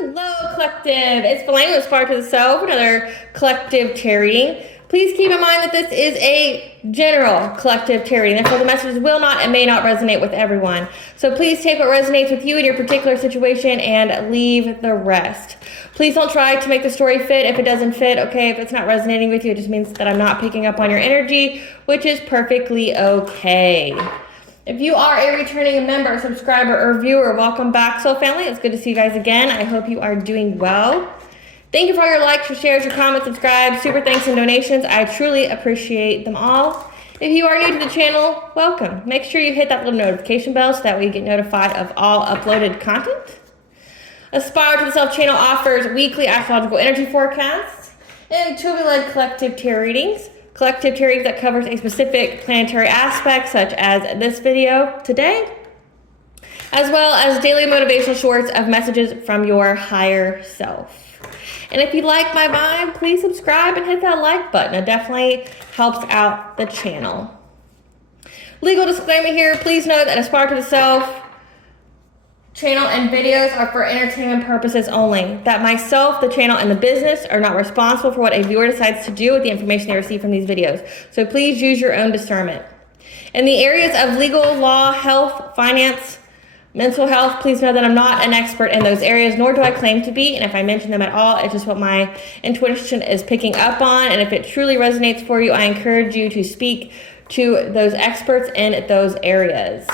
Hello, collective. It's Belaine with Spark to the Self, another collective tarot reading. Please keep in mind that this is a general collective tarot reading. Therefore, the messages will not and may not resonate with everyone. So please take what resonates with you in your particular situation and leave the rest. Please don't try to make the story fit if it doesn't fit. Okay, if it's not resonating with you, it just means that I'm not picking up on your energy, which is perfectly okay. If you are a returning member, subscriber, or viewer, welcome back, Soul Family. It's good to see you guys again. I hope you are doing well. Thank you for all your likes, your shares, your comments, subscribe, super thanks, and donations. I truly appreciate them all. If you are new to the channel, welcome. Make sure you hit that little notification bell so that way you get notified of all uploaded content. Aspire to the Self channel offers weekly astrological energy forecasts and intuitively-led collective tarot readings. Collective tarot readings that covers a specific planetary aspect, such as this video today, as well as daily motivational shorts of messages from your higher self. And if you like my vibe, please subscribe and hit that like button. It definitely helps out the channel. Legal disclaimer here. Please note that Aspire to the Self channel and videos are for entertainment purposes only. That myself, the channel, and the business are not responsible for what a viewer decides to do with the information they receive from these videos. So please use your own discernment. In the areas of legal, law, health, finance, mental health, please know that I'm not an expert in those areas, nor do I claim to be. And if I mention them at all, it's just what my intuition is picking up on. And if it truly resonates for you, I encourage you to speak to those experts in those areas.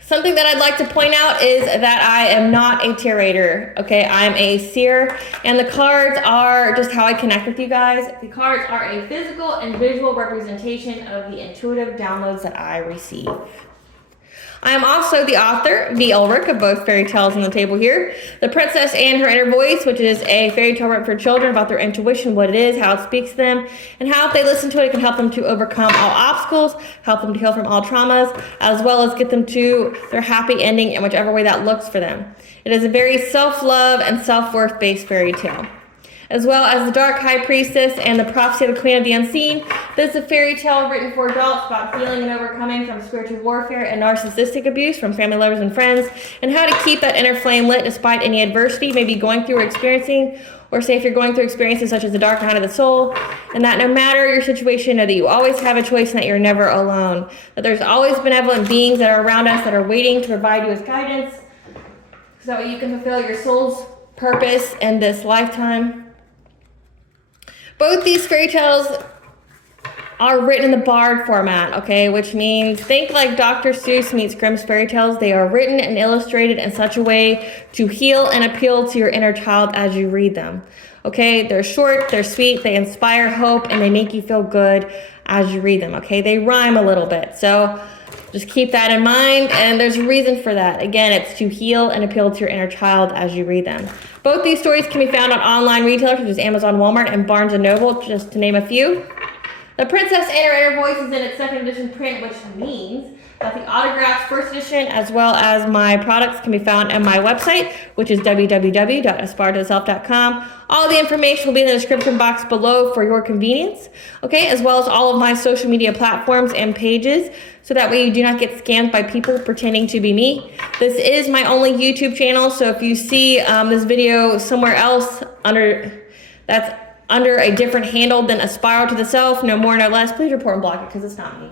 Something that I'd like to point out is that I am not a tarot reader, okay? I'm a seer, and the cards are just how I connect with you guys. The cards are a physical and visual representation of the intuitive downloads that I receive. I am also the author, V. Ulrich, of both fairy tales on the table here. The Princess and Her Inner Voice, which is a fairy tale written for children about their intuition, what it is, how it speaks to them, and how if they listen to it, it can help them to overcome all obstacles, help them to heal from all traumas, as well as get them to their happy ending in whichever way that looks for them. It is a very self-love and self-worth based fairy tale. As well as The Dark High Priestess and The Prophecy of the Queen of the Unseen. This is a fairy tale written for adults about healing and overcoming from spiritual warfare and narcissistic abuse from family, lovers, and friends, and how to keep that inner flame lit despite any adversity you may be going through or experiencing, or say if you're going through experiences such as the dark night of the soul, and that no matter your situation, know that you always have a choice and that you're never alone, that there's always benevolent beings that are around us that are waiting to provide you with guidance, so that way you can fulfill your soul's purpose in this lifetime. Both these fairy tales are written in the Bard format, okay, which means think like Dr. Seuss meets Grimm's fairy tales. They are written and illustrated in such a way to heal and appeal to your inner child as you read them, okay? They're short, they're sweet, they inspire hope, and they make you feel good as you read them, okay? They rhyme a little bit, so just keep that in mind, and there's a reason for that. Again, it's to heal and appeal to your inner child as you read them. Both these stories can be found on online retailers such as Amazon, Walmart, and Barnes & Noble, just to name a few. The Princess and Her Inner Voice is in its second edition print, which means that the autographed first edition as well as my products can be found on my website, which is www.aspiraltotheself.com. All the information will be in the description box below for your convenience, okay, as well as all of my social media platforms and pages, so that way you do not get scammed by people pretending to be me. This is my only YouTube channel, so if you see this video somewhere else that's under a different handle than Aspire to the Self, no more, no less, please report and block it because it's not me.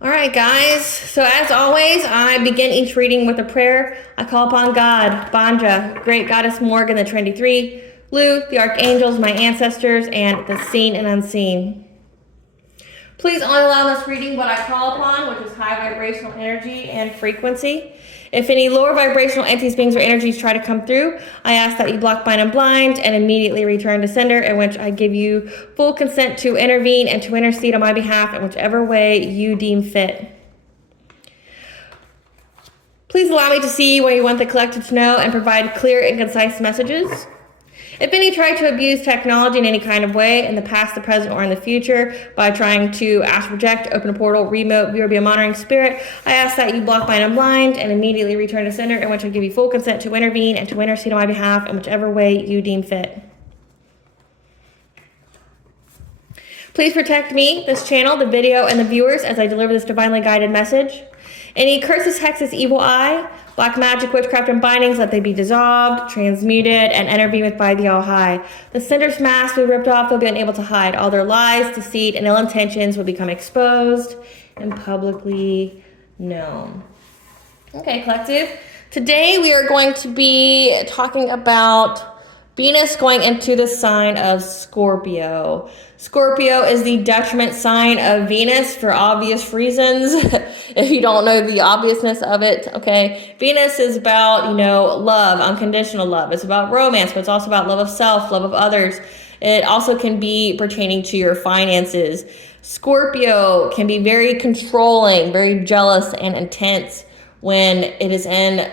All right, guys, so as always, I begin each reading with a prayer. I call upon God, Banja, Great Goddess Morgan, the Trinity Three, Lu, the Archangels, my ancestors, and the seen and unseen. Please only allow this reading what I call upon, which is high vibrational energy and frequency. If any lower vibrational entities, beings, or energies try to come through, I ask that you block, bind, and blind, and immediately return to sender, in which I give you full consent to intervene and to intercede on my behalf in whichever way you deem fit. Please allow me to see what you want the collective to know and provide clear and concise messages. If any try to abuse technology in any kind of way, in the past, the present, or in the future, by trying to astral project, open a portal, remote, view, or be a monitoring spirit, I ask that you block, bind, and blind, and immediately return to sender, in which I give you full consent to intervene and to intercede on my behalf in whichever way you deem fit. Please protect me, this channel, the video, and the viewers as I deliver this divinely guided message. Any curses, hexes, evil eye, black magic, witchcraft, and bindings, let they be dissolved, transmuted, and intervened by the All-High. The sinner's mask will be ripped off, they'll be unable to hide. All their lies, deceit, and ill intentions will become exposed and publicly known. Okay, collective. Today we are going to be talking about Venus going into the sign of Scorpio. Scorpio is the detriment sign of Venus for obvious reasons. If you don't know the obviousness of it, okay. Venus is about, love, unconditional love. It's about romance, but it's also about love of self, love of others. It also can be pertaining to your finances. Scorpio can be very controlling, very jealous and intense when it is in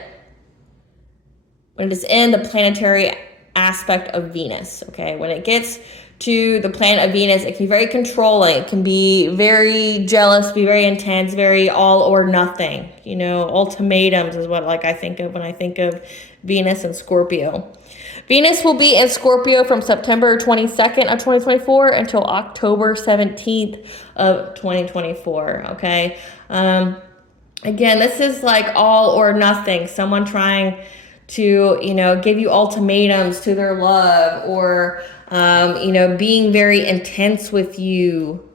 the planetary aspect of Venus, okay? When it gets to the planet of Venus, it can be very controlling, it can be very jealous, be very intense, very all or nothing, ultimatums is what I think of when I think of Venus and Scorpio. Venus will be in Scorpio from September 22nd of 2024 until October 17th of 2024, okay? Again, this is like all or nothing, someone trying to, give you ultimatums to their love, or, being very intense with you,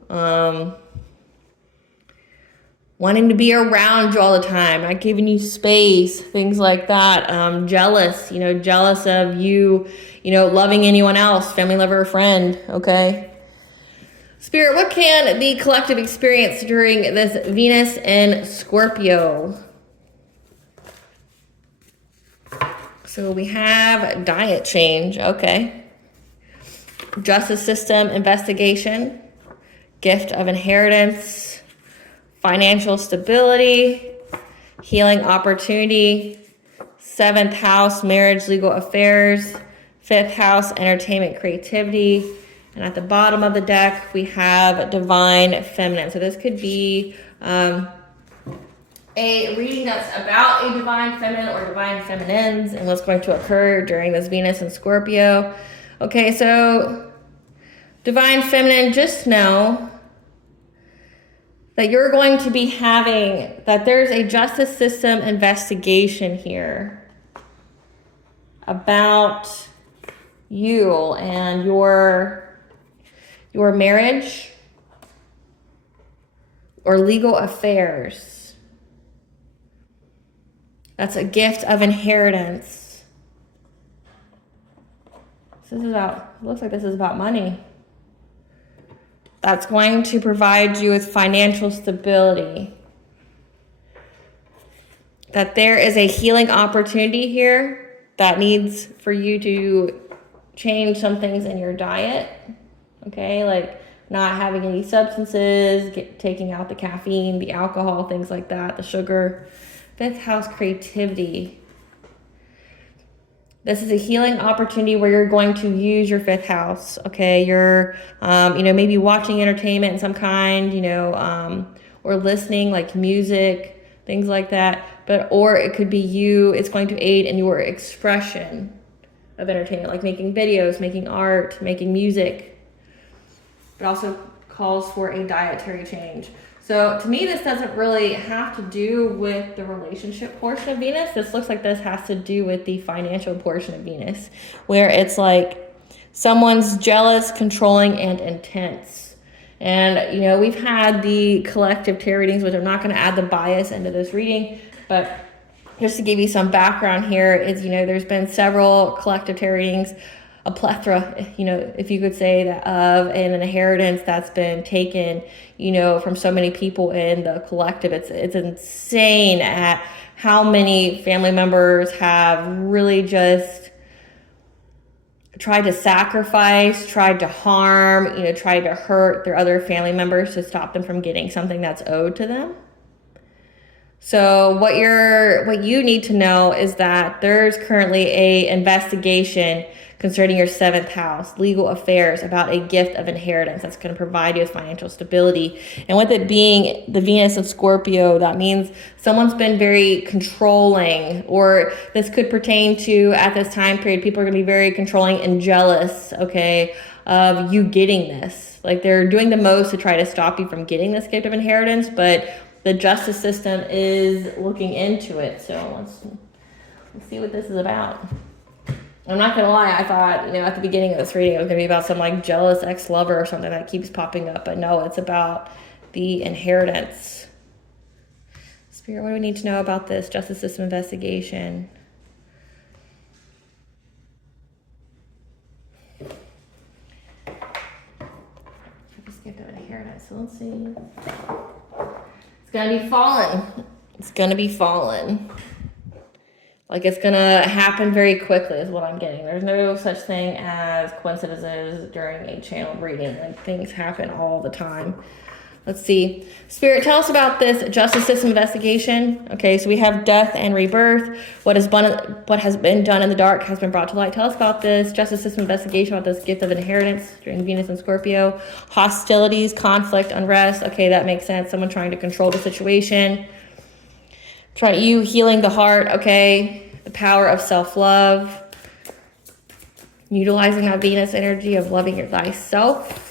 wanting to be around you all the time, not giving you space, things like that. Jealous, jealous of you, loving anyone else, family, lover, or friend, okay? Spirit, what can the collective experience during this Venus in Scorpio? So we have diet change, okay. Justice system investigation, gift of inheritance, financial stability, healing opportunity, 7th house, marriage, legal affairs, 5th house, entertainment, creativity, and at the bottom of the deck, we have divine feminine. So this could be a reading that's about a divine feminine or divine feminines and what's going to occur during this Venus and Scorpio. Okay, so divine feminine, just know that you're going to be that there's a justice system investigation here about you and your marriage or legal affairs. That's a gift of inheritance. Looks like this is about money. That's going to provide you with financial stability. That there is a healing opportunity here that needs for you to change some things in your diet. Okay, like not having any substances, taking out the caffeine, the alcohol, things like that, the sugar. 5th house, creativity. This is a healing opportunity where you're going to use your 5th house, okay? You're, maybe watching entertainment in some kind, or listening, like music, things like that. Or it could be it's going to aid in your expression of entertainment, like making videos, making art, making music. It also calls for a dietary change. So to me, this doesn't really have to do with the relationship portion of Venus. This looks like this has to do with the financial portion of Venus, where it's like someone's jealous, controlling, and intense. And, we've had the collective tarot readings, which I'm not going to add the bias into this reading, but just to give you some background here is, there's been several collective tarot readings, a plethora, if you could say that, of an inheritance that's been taken, from so many people in the collective. It's insane at how many family members have really just tried to sacrifice, tried to harm, tried to hurt their other family members to stop them from getting something that's owed to them. So what you need to know is that there's currently a investigation concerning your 7th house, legal affairs, about a gift of inheritance that's going to provide you with financial stability. And with it being the Venus of Scorpio, that means someone's been very controlling, or this could pertain to, at this time period, people are going to be very controlling and jealous, okay, of you getting this. Like, they're doing the most to try to stop you from getting this gift of inheritance, but the justice system is looking into it. So let's see what this is about. I'm not gonna lie, I thought, at the beginning of this reading it was gonna be about some like jealous ex-lover or something that keeps popping up, but no, it's about the inheritance. Spirit, what do we need to know about this justice system investigation? Gift of inheritance. So let's see. It's gonna be fallen. It's gonna be fallen. Like, it's gonna happen very quickly is what I'm getting. There's no such thing as coincidences during a channeled reading. Like, things happen all the time. Let's see. Spirit, tell us about this justice system investigation. Okay, so we have death and rebirth. What has been done in the dark has been brought to light. Tell us about this justice system investigation, about this gift of inheritance during Venus and Scorpio. Hostilities, conflict, unrest. Okay, that makes sense. Someone trying to control the situation. You healing the heart. Okay, the power of self-love. Utilizing that Venus energy of loving your thyself.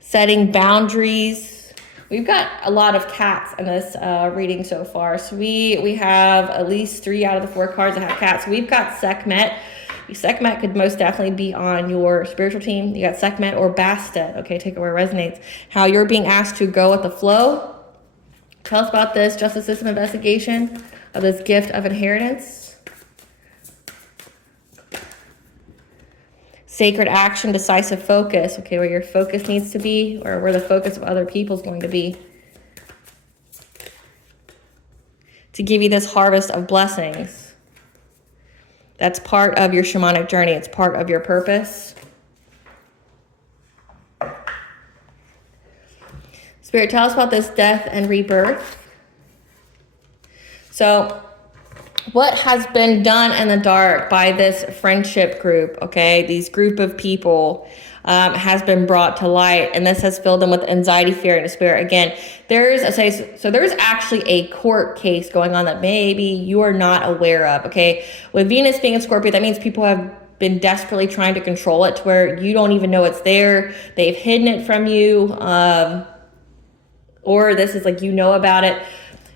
Setting boundaries. We've got a lot of cats in this reading so far. So we have at least 3 out of the 4 cards that have cats. We've got Sekhmet. Sekhmet could most definitely be on your spiritual team. You got Sekhmet or Bastet. Okay, take it where it resonates. How you're being asked to go with the flow. Tell us about this justice system investigation of this gift of inheritance. Sacred action, decisive focus. Okay, where your focus needs to be, or where the focus of other people is going to be. To give you this harvest of blessings. That's part of your shamanic journey. It's part of your purpose. Spirit, tell us about this death and rebirth. So, what has been done in the dark by this friendship group, okay, these group of people, has been brought to light, and this has filled them with anxiety, fear, and despair. Again, there's actually a court case going on that maybe you are not aware of, okay? With Venus being in Scorpio, that means people have been desperately trying to control it to where you don't even know it's there. They've hidden it from you, or this is like about it.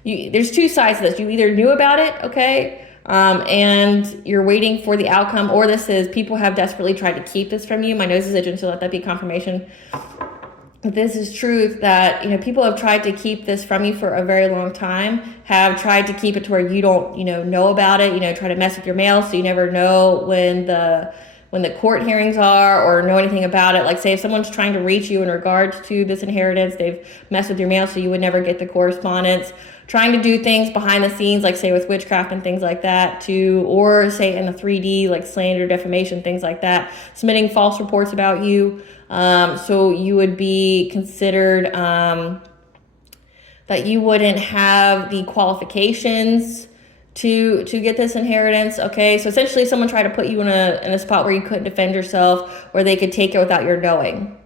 There's 2 sides to this. You either knew about it, okay, and you're waiting for the outcome, or this is people have desperately tried to keep this from you. My nose is itching, so let that be confirmation. This is truth that, people have tried to keep this from you for a very long time, have tried to keep it to where you don't, know about it, try to mess with your mail, so you never know when the court hearings are or know anything about it. Like, say if someone's trying to reach you in regards to this inheritance, they've messed with your mail so you would never get the correspondence. Trying to do things behind the scenes, like say with witchcraft and things like that, or say in the 3D, like slander, defamation, things like that, submitting false reports about you. So you would be considered that you wouldn't have the qualifications to get this inheritance. Okay, so essentially someone tried to put you in a spot where you couldn't defend yourself, or they could take it without your knowing.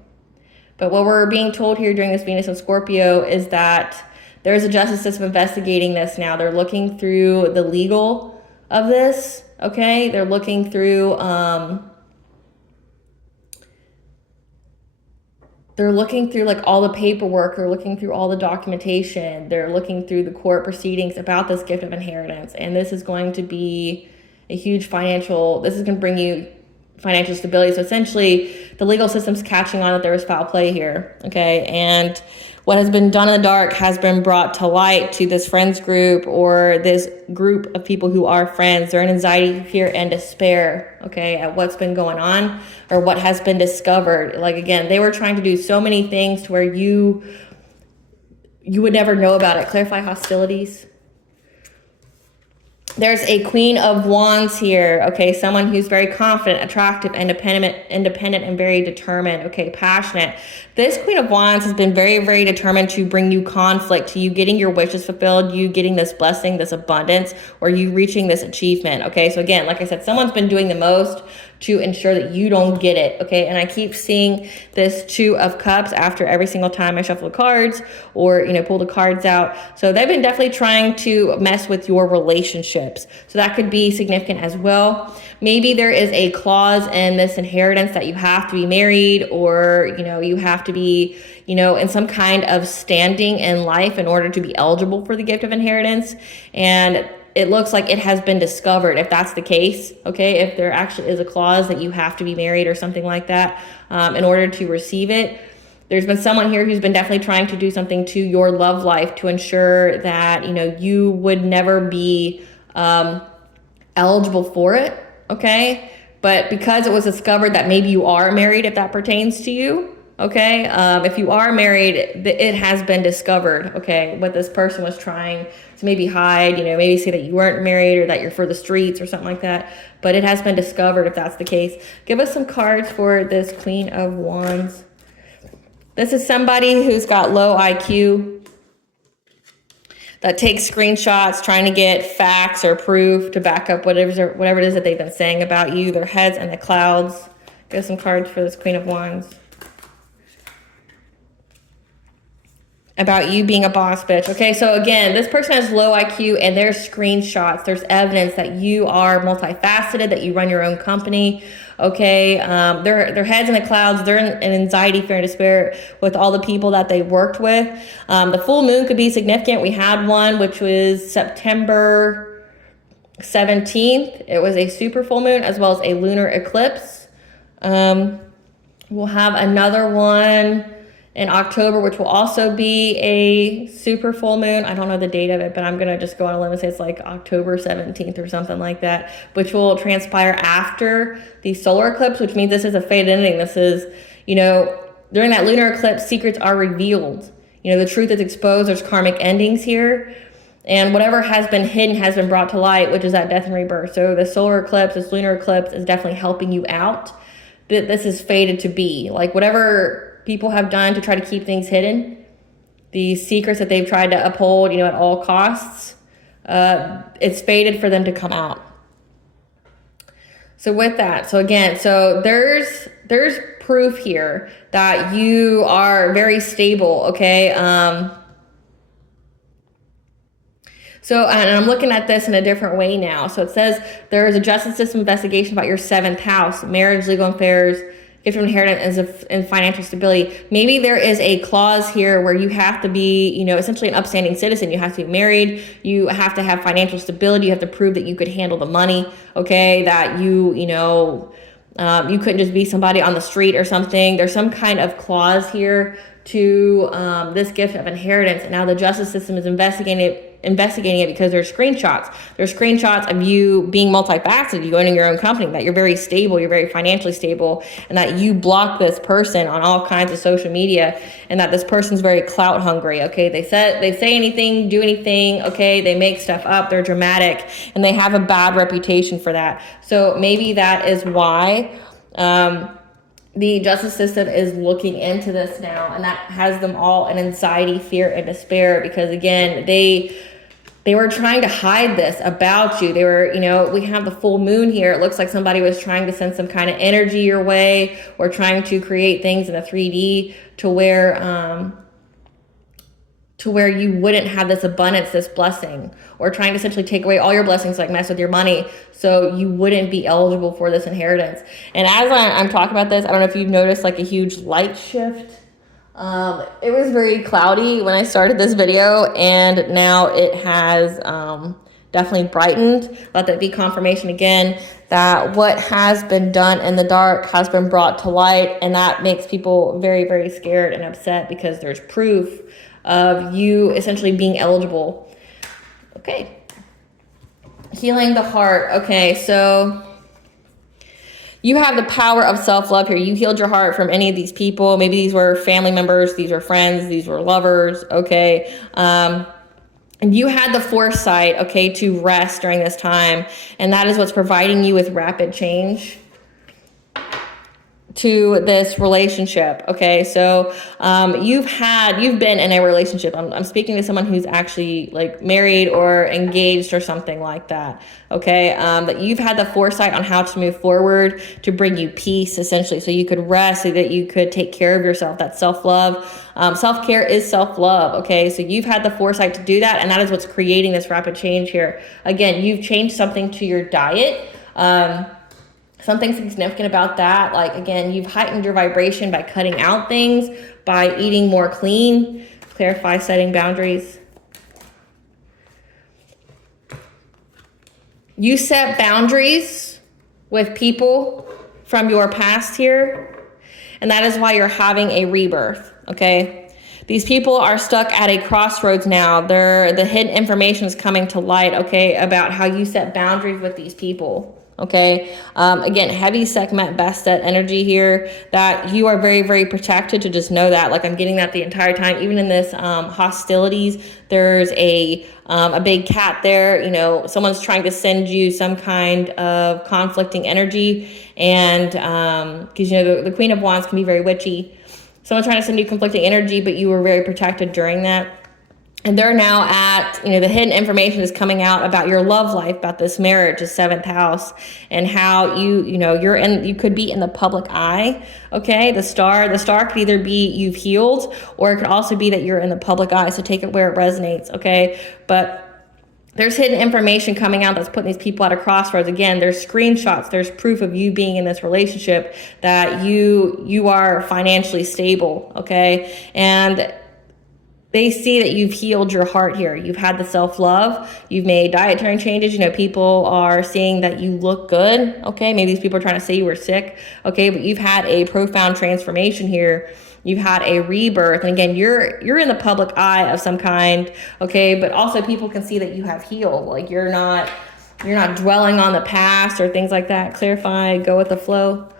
But what we're being told here during this Venus and Scorpio is that there's a justice system investigating this now. They're looking through the legal of this, okay? They're looking through like all the paperwork. They're looking through all the documentation. They're looking through the court proceedings about this gift of inheritance. And this is going to be a huge this is going to bring you financial stability. So essentially, the legal system's catching on that there was foul play here, okay? And what has been done in the dark has been brought to light to this friends group, or this group of people who are friends. They're in anxiety, fear, and despair, okay, at what's been going on or what has been discovered. Like, again, they were trying to do so many things to where you would never know about it. Clarify hostilities. There's a Queen of Wands here, okay? Someone who's very confident, attractive, independent, and very determined, okay? Passionate. This Queen of Wands has been very, very determined to bring you conflict, to you getting your wishes fulfilled, you getting this blessing, this abundance, or you reaching this achievement, okay? So again, like I said, someone's been doing the most to ensure that you don't get it, okay? And I keep seeing this Two of Cups after every single time I shuffle the cards or, you know, pull the cards out. So they've been definitely trying to mess with your relationships. So that could be significant as well. Maybe there is a clause in this inheritance that you have to be married, or, you know, you have to be, you know, in some kind of standing in life in order to be eligible for the gift of inheritance. And it looks like it has been discovered, if that's the case, okay? If there actually is a clause that you have to be married or something like that in order to receive it. There's been someone here who's been definitely trying to do something to your love life to ensure that, you know, you would never be eligible for it, okay? But because it was discovered that maybe you are married, if that pertains to you, okay? If you are married, it has been discovered, okay? What this person was trying to maybe hide, you know, maybe say that you weren't married or that you're for the streets or something like that. But it has been discovered if that's the case. Give us some cards for this Queen of Wands. This is somebody who's got low IQ, that takes screenshots, trying to get facts or proof to back up whatever it is that they've been saying about you. Their heads in the clouds. Give us some cards for this Queen of Wands. About you being a boss bitch. Okay, so again, this person has low IQ and there's screenshots. There's evidence that you are multifaceted, that you run your own company. Okay, their heads in the clouds. They're in anxiety, fear, and despair with all the people that they worked with. The full moon could be significant. We had one, which was September 17th. It was a super full moon as well as a lunar eclipse. We'll have another one in October, which will also be a super full moon. I don't know the date of it, but I'm going to just go on a limb and say it's like October 17th or something like that, which will transpire after the solar eclipse, which means this is a fate ending. This is, you know, during that lunar eclipse, secrets are revealed. You know, the truth is exposed. There's karmic endings here. And whatever has been hidden has been brought to light, which is that death and rebirth. So the solar eclipse, this lunar eclipse is definitely helping you out. This is fated to be. Like whatever people have done to try to keep things hidden, the secrets that they've tried to uphold, you know, at all costs, it's fated for them to come out. So with that, so again, so there's proof here that you are very stable, okay? So, and I'm looking at this in a different way now. So it says there is a justice system investigation about your 7th house, marriage, legal affairs, gift of inheritance, and financial stability. Maybe there is a clause here where you have to be, you know, essentially an upstanding citizen. You have to be married. You have to have financial stability. You have to prove that you could handle the money, okay? That you know, you couldn't just be somebody on the street or something. There's some kind of clause here to this gift of inheritance. And now the justice system is investigating it because there's screenshots. There's screenshots of you being multifaceted, you owning your own company, that you're very stable, you're very financially stable, and that you block this person on all kinds of social media, and that this person's very clout hungry, okay? They say anything, do anything, okay? They make stuff up, they're dramatic, and they have a bad reputation for that. So maybe that is why the justice system is looking into this now, and that has them all in anxiety, fear, and despair, because again, they were trying to hide this about you. They were, you know, we have the full moon here. It looks like somebody was trying to send some kind of energy your way, or trying to create things in a 3D to where you wouldn't have this abundance, this blessing, or trying to essentially take away all your blessings, like mess with your money, so you wouldn't be eligible for this inheritance. And as I'm talking about this, I don't know if you've noticed like a huge light shift. It was very cloudy when I started this video, and now it has definitely brightened. Let that be confirmation again that what has been done in the dark has been brought to light, and that makes people very, very scared and upset because there's proof of you essentially being eligible. Okay. Healing the heart. Okay, so you have the power of self-love here. You healed your heart from any of these people. Maybe these were family members, these were friends, these were lovers, okay? And you had the foresight, okay, to rest during this time. And that is what's providing you with rapid change to this relationship. Okay, so you've been in a relationship. I'm speaking to someone who's actually like married or engaged or something like that. Okay, that you've had the foresight on how to move forward to bring you peace, essentially, so you could rest, so that you could take care of yourself. That self-love. Self-care is self-love. Okay, so you've had the foresight to do that, and that is what's creating this rapid change here. Again, you've changed something to your diet. Something significant about that, like, again, you've heightened your vibration by cutting out things, by eating more clean. Clarify, setting boundaries. You set boundaries with people from your past here, and that is why you're having a rebirth, okay? These people are stuck at a crossroads now. The hidden information is coming to light, okay, about how you set boundaries with these people. Okay. Again, heavy Sekhmet Bastet energy here, that you are very, very protected. To just know that, like, I'm getting that the entire time. Even in this hostilities, there's a big cat there. You know, someone's trying to send you some kind of conflicting energy. And because, you know, the Queen of Wands can be very witchy. Someone's trying to send you conflicting energy, but you were very protected during that. And they're now at, you know, the hidden information is coming out about your love life, about this marriage, the 7th house, and how you could be in the public eye. Okay. The star could either be you've healed, or it could also be that you're in the public eye. So take it where it resonates. Okay. But there's hidden information coming out that's putting these people at a crossroads. Again, there's screenshots, there's proof of you being in this relationship, that you are financially stable. Okay. And they see that you've healed your heart here. You've had the self-love. You've made dietary changes. You know, people are seeing that you look good. Okay, maybe these people are trying to say you were sick. Okay, but you've had a profound transformation here. You've had a rebirth. And again, you're in the public eye of some kind. Okay, but also people can see that you have healed. Like, you're not dwelling on the past or things like that. Clarify, go with the flow.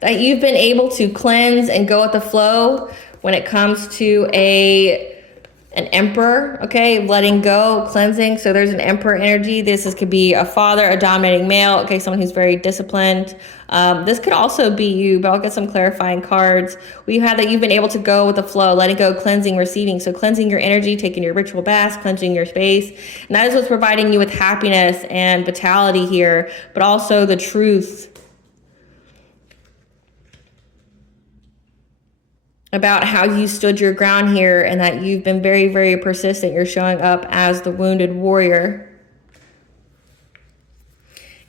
That you've been able to cleanse and go with the flow when it comes to an emperor, okay, letting go, cleansing. So there's an emperor energy. This could be a father, a dominating male, okay, someone who's very disciplined. This could also be you, but I'll get some clarifying cards. We've had that you've been able to go with the flow, letting go, cleansing, receiving. So cleansing your energy, taking your ritual baths, cleansing your space. And that is what's providing you with happiness and vitality here, but also the truth about how you stood your ground here, and that you've been very, very persistent. You're showing up as the wounded warrior.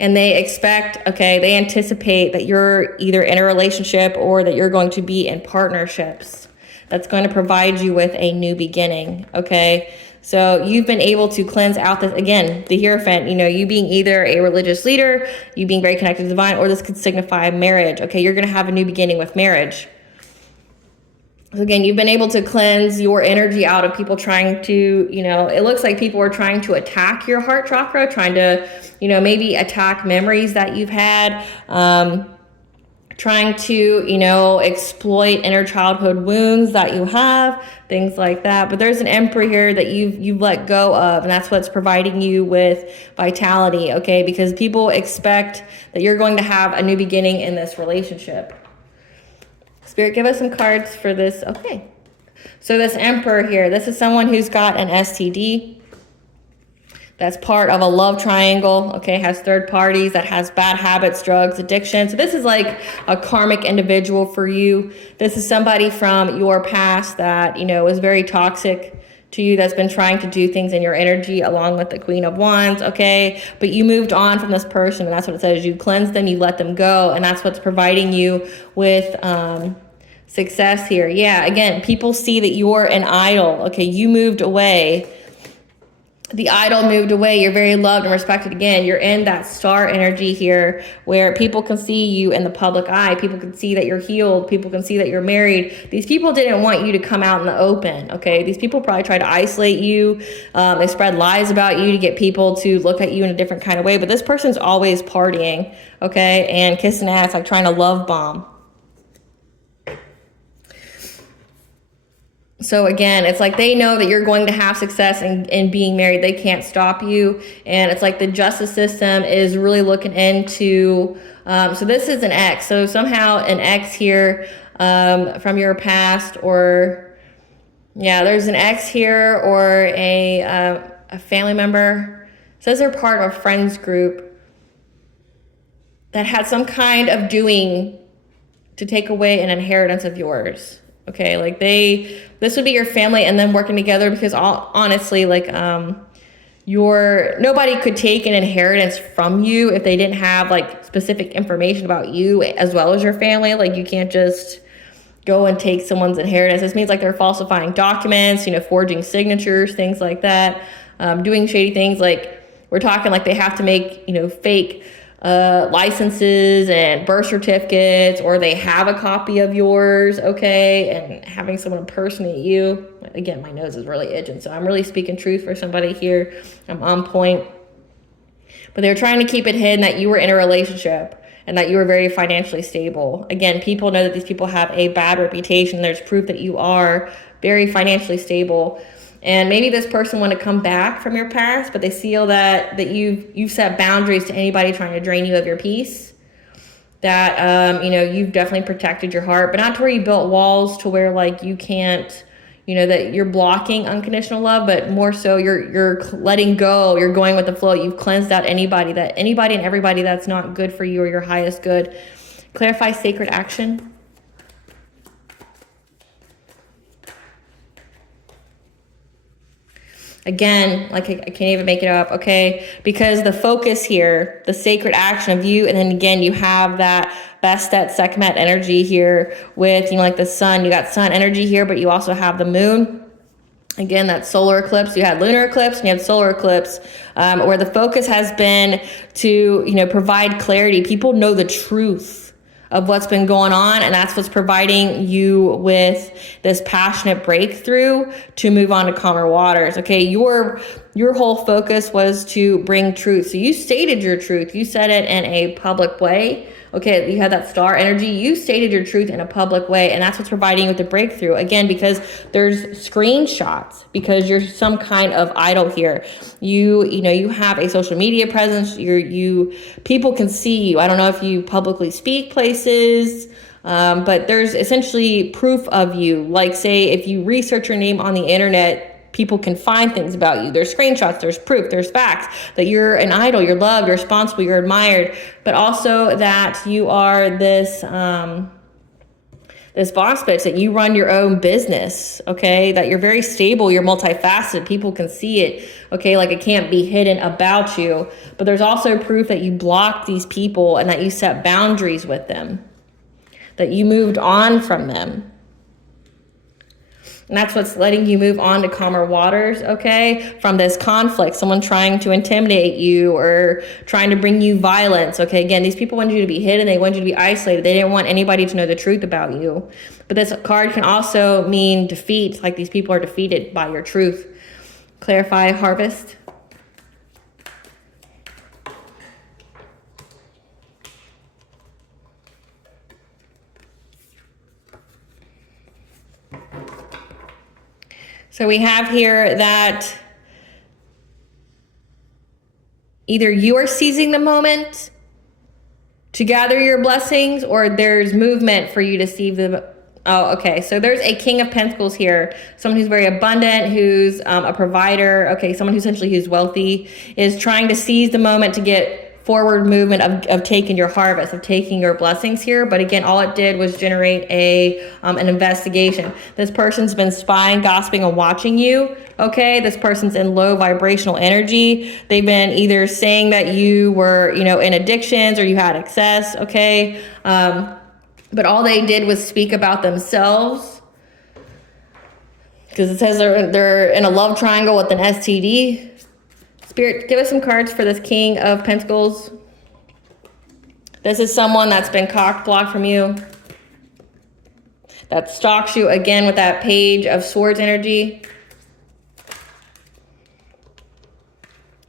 And they they anticipate that you're either in a relationship or that you're going to be in partnerships. That's going to provide you with a new beginning, okay? So you've been able to cleanse out this, again, the Hierophant, you know, you being either a religious leader, you being very connected to the divine, or this could signify marriage, okay? You're going to have a new beginning with marriage. Again, you've been able to cleanse your energy out of people trying to, you know, it looks like people are trying to attack your heart chakra, trying to, you know, maybe attack memories that you've had, trying to, you know, exploit inner childhood wounds that you have, things like that. But there's an emperor here that you've let go of, and that's what's providing you with vitality, okay? Because people expect that you're going to have a new beginning in this relationship. Spirit, give us some cards for this. Okay. So this emperor here, this is someone who's got an STD. That's part of a love triangle, okay, has third parties, that has bad habits, drugs, addiction. So this is like a karmic individual for you. This is somebody from your past that, you know, is very toxic to you, that's been trying to do things in your energy, along with the Queen of Wands, okay? But you moved on from this person, and that's what it says. You cleansed them, you let them go, and that's what's providing you with success here. Yeah, again, people see that you're an idol, okay? You moved away. The idol moved away. You're very loved and respected. Again, you're in that star energy here where people can see you in the public eye. People can see that you're healed. People can see that you're married. These people didn't want you to come out in the open, okay? These people probably tried to isolate you. They spread lies about you to get people to look at you in a different kind of way. But this person's always partying, okay? And kissing ass, like trying to love bomb. So again, it's like they know that you're going to have success in being married. They can't stop you. And it's like the justice system is really looking into, so this is an ex. So somehow an ex here from your past, or yeah, there's an ex here, or a family member. It says they're part of a friends group that had some kind of doing to take away an inheritance of yours. Okay, like this would be your family and them working together, because honestly, like nobody could take an inheritance from you if they didn't have like specific information about you as well as your family. Like you can't just go and take someone's inheritance. This means like they're falsifying documents, forging signatures, things like that, doing shady things. Like we're talking like they have to make, fake licenses and birth certificates, or they have a copy of yours, okay, and having someone impersonate you. Again, my nose is really itching, so I'm really speaking truth for somebody here. I'm on point. But they're trying to keep it hidden that you were in a relationship and that you were very financially stable. Again, people know that these people have a bad reputation. There's proof that you are very financially stable. And maybe this person want to come back from your past, but they feel that you've set boundaries to anybody trying to drain you of your peace. That you've definitely protected your heart, but not to where you built walls to where like you can't, that you're blocking unconditional love, but more so you're letting go. You're going with the flow. You've cleansed out anybody and everybody that's not good for you or your highest good. Clarify sacred action. Again, like I can't even make it up, okay? Because the focus here, the sacred action of you, and then again, you have that Bastet Sekhmet energy here with, like the sun. You got sun energy here, but you also have the moon. Again, that solar eclipse. You had lunar eclipse and you had solar eclipse, where the focus has been to, provide clarity. People know the truth of what's been going on, and that's what's providing you with this passionate breakthrough to move on to calmer waters. Okay, your whole focus was to bring truth. So you stated your truth. You said it in a public way. Okay, you had that star energy. You stated your truth in a public way, and that's what's providing you with the breakthrough. Again, because there's screenshots, because you're some kind of idol here. You have a social media presence. People can see you. I don't know if you publicly speak places, but there's essentially proof of you. Like say, if you research your name on the internet, people can find things about you. There's screenshots, there's proof, there's facts that you're an idol, you're loved, you're responsible, you're admired, but also that you are this boss bitch, that you run your own business, okay? That you're very stable, you're multifaceted, people can see it, okay? Like it can't be hidden about you. But there's also proof that you blocked these people and that you set boundaries with them, that you moved on from them. And that's what's letting you move on to calmer waters, okay? From this conflict, someone trying to intimidate you or trying to bring you violence, okay? Again, these people wanted you to be hidden. They wanted you to be isolated. They didn't want anybody to know the truth about you. But this card can also mean defeat, like these people are defeated by your truth. Clarify harvest. So we have here that either you are seizing the moment to gather your blessings, or there's movement for you to see them. Oh, okay. So there's a King of Pentacles here. Someone who's very abundant, who's a provider. Okay, someone who's wealthy, is trying to seize the moment to get forward movement of taking your harvest, of taking your blessings here. But again, all it did was generate an investigation. This person's been spying, gossiping, and watching you. Okay, this person's in low vibrational energy. They've been either saying that you were, in addictions, or you had excess. Okay, but all they did was speak about themselves, because it says they're in a love triangle with an STD. Spirit, give us some cards for this King of Pentacles. This is someone that's been blocked from you, that stalks you, again with that Page of Swords energy,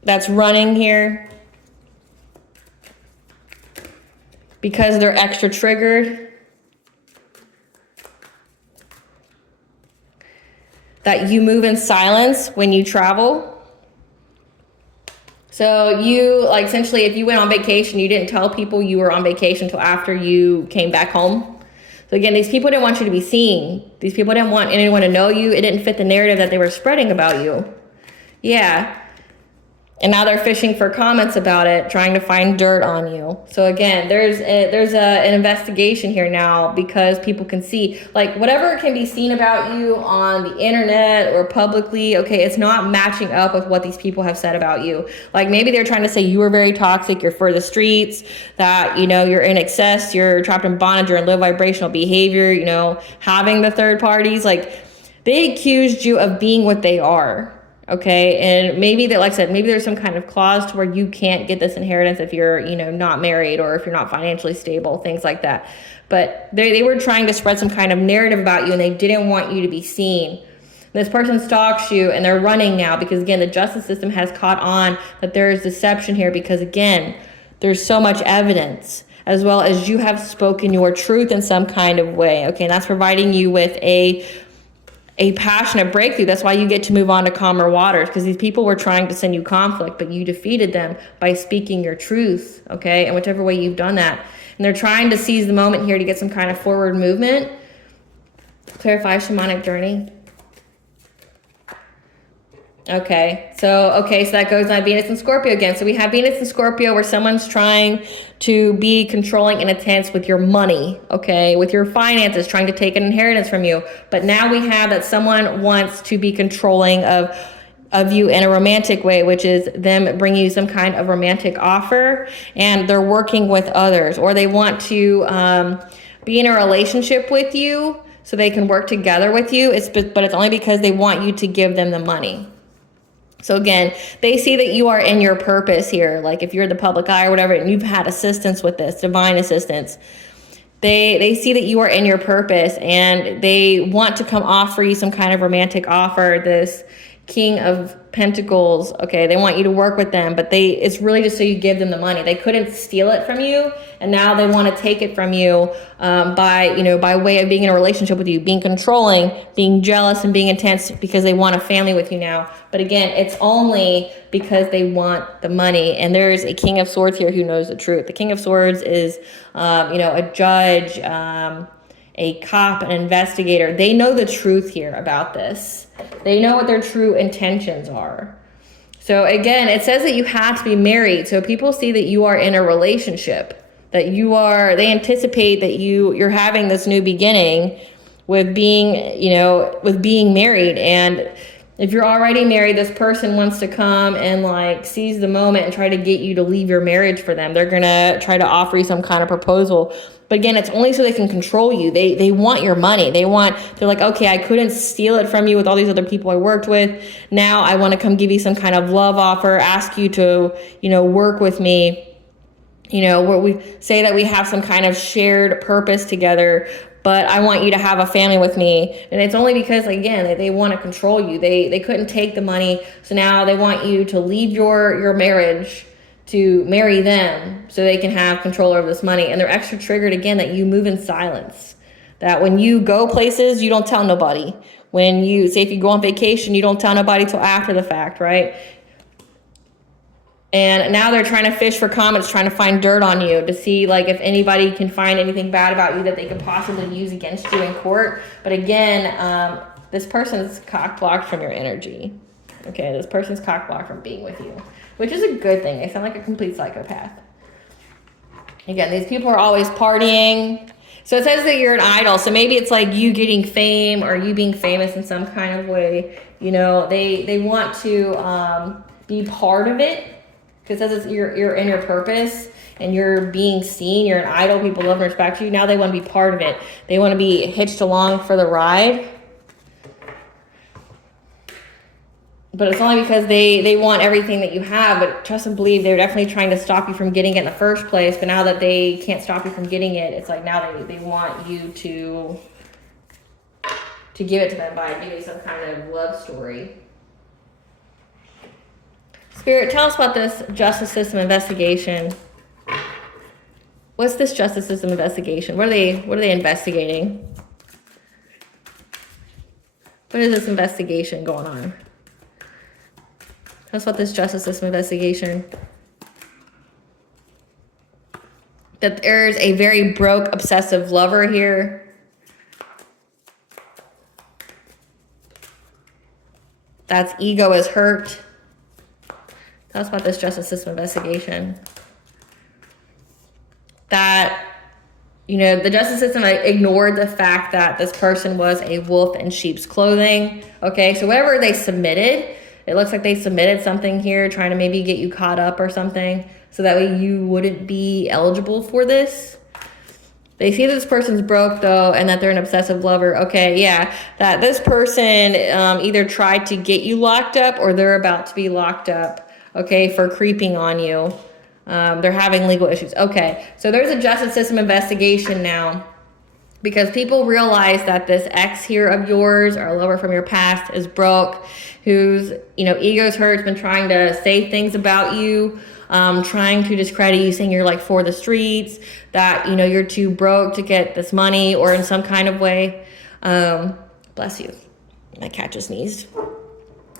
that's running here because they're extra triggered. that you move in silence when you travel. So you, like, essentially, if you went on vacation, you didn't tell people you were on vacation until after you came back home. So again, these people didn't want you to be seen. These people didn't want anyone to know you. It didn't fit the narrative that they were spreading about you. Yeah. And now they're fishing for comments about it, trying to find dirt on you. So again, there's an investigation here now, because people can see, like, whatever can be seen about you on the internet or publicly, okay, it's not matching up with what these people have said about you. Like, maybe they're trying to say you were very toxic, you're for the streets, that, you know, you're in excess, you're trapped in bondage, you're in low vibrational behavior, you know, having the third parties. Like, they accused you of being what they are. Okay, and maybe that, like I said, maybe there's some kind of clause to where you can't get this inheritance if you're, you know, not married, or if you're not financially stable, things like that. But they were trying to spread some kind of narrative about you, and they didn't want you to be seen. This person stalks you, and they're running now because, again, the justice system has caught on that there is deception here, because, again, there's so much evidence, as well as you have spoken your truth in some kind of way. Okay, and that's providing you with a passionate breakthrough. That's why you get to move on to calmer waters, because these people were trying to send you conflict, but you defeated them by speaking your truth, okay? And whichever way you've done that. And they're trying to seize the moment here to get some kind of forward movement. Clarify shamanic journey. Okay, so that goes on Venus and Scorpio again. So we have Venus and Scorpio, where someone's trying to be controlling and intense with your money, okay, with your finances, trying to take an inheritance from you. But now we have that someone wants to be controlling of you in a romantic way, which is them bringing you some kind of romantic offer, and they're working with others, or they want to be in a relationship with you so they can work together with you. But it's only because they want you to give them the money. So again, they see that you are in your purpose here. Like, if you're the public eye or whatever, and you've had assistance with this, divine assistance, they see that you are in your purpose, and they want to come offer you some kind of romantic offer. This King of Pentacles, okay, they want you to work with them, but it's really just so you give them the money. They couldn't steal it from you, and now they want to take it from you by way of being in a relationship with you, being controlling, being jealous, and being intense, because they want a family with you now. But again, it's only because they want the money. And there's a King of Swords here who knows the truth. The King of Swords is a judge, a cop, an investigator. They know the truth here about this. They know what their true intentions are. So again, it says that you have to be married. So people see that you are in a relationship, that they anticipate that you're having this new beginning with being married. And if you're already married, this person wants to come and, like, seize the moment and try to get you to leave your marriage for them. They're going to try to offer you some kind of proposal. But again, it's only so they can control you. They want your money. They're like, okay, I couldn't steal it from you with all these other people I worked with. Now I want to come give you some kind of love offer, ask you to, work with me. Where we say that we have some kind of shared purpose together, but I want you to have a family with me. And it's only because, again, they want to control you. They couldn't take the money, so now they want you to leave your marriage to marry them so they can have control over this money. And they're extra triggered, again, that you move in silence. That when you go places, you don't tell nobody. When you, say if you go on vacation, you don't tell nobody till after the fact, right? And now they're trying to fish for comments, trying to find dirt on you to see, like, if anybody can find anything bad about you that they could possibly use against you in court. But again, this person's cock-blocked from your energy. Okay, this person's cock-blocked from being with you, which is a good thing. They sound like a complete psychopath. Again, these people are always partying. So it says that you're an idol. So maybe it's like you getting fame, or you being famous in some kind of way. They want to be part of it. Because it says you're in your purpose and you're being seen, you're an idol, people love and respect you. Now they want to be part of it. They want to be hitched along for the ride. But it's only because they want everything that you have. But trust and believe, they're definitely trying to stop you from getting it in the first place. But now that they can't stop you from getting it, it's like now they want you to give it to them by giving some kind of love story. Spirit, tell us about this justice system investigation. What's this justice system investigation? What are they investigating? What is this investigation going on? Tell us about this justice system investigation. That there's a very broke, obsessive lover here. That's ego is hurt. Tell us about this justice system investigation. That, you know, the justice system ignored the fact that this person was a wolf in sheep's clothing. Okay, so whatever they submitted, it looks like they submitted something here trying to maybe get you caught up or something, so that way you wouldn't be eligible for this. They see that this person's broke though, and that they're an obsessive lover. Okay, yeah, that this person either tried to get you locked up or they're about to be locked up, okay, for creeping on you. They're having legal issues. Okay, so there's a justice system investigation now because people realize that this ex here of yours or a lover from your past is broke, whose, you know, ego's hurt, has been trying to say things about you, trying to discredit you, saying you're like for the streets, that, you know, you're too broke to get this money or in some kind of way. Bless you. My cat just sneezed.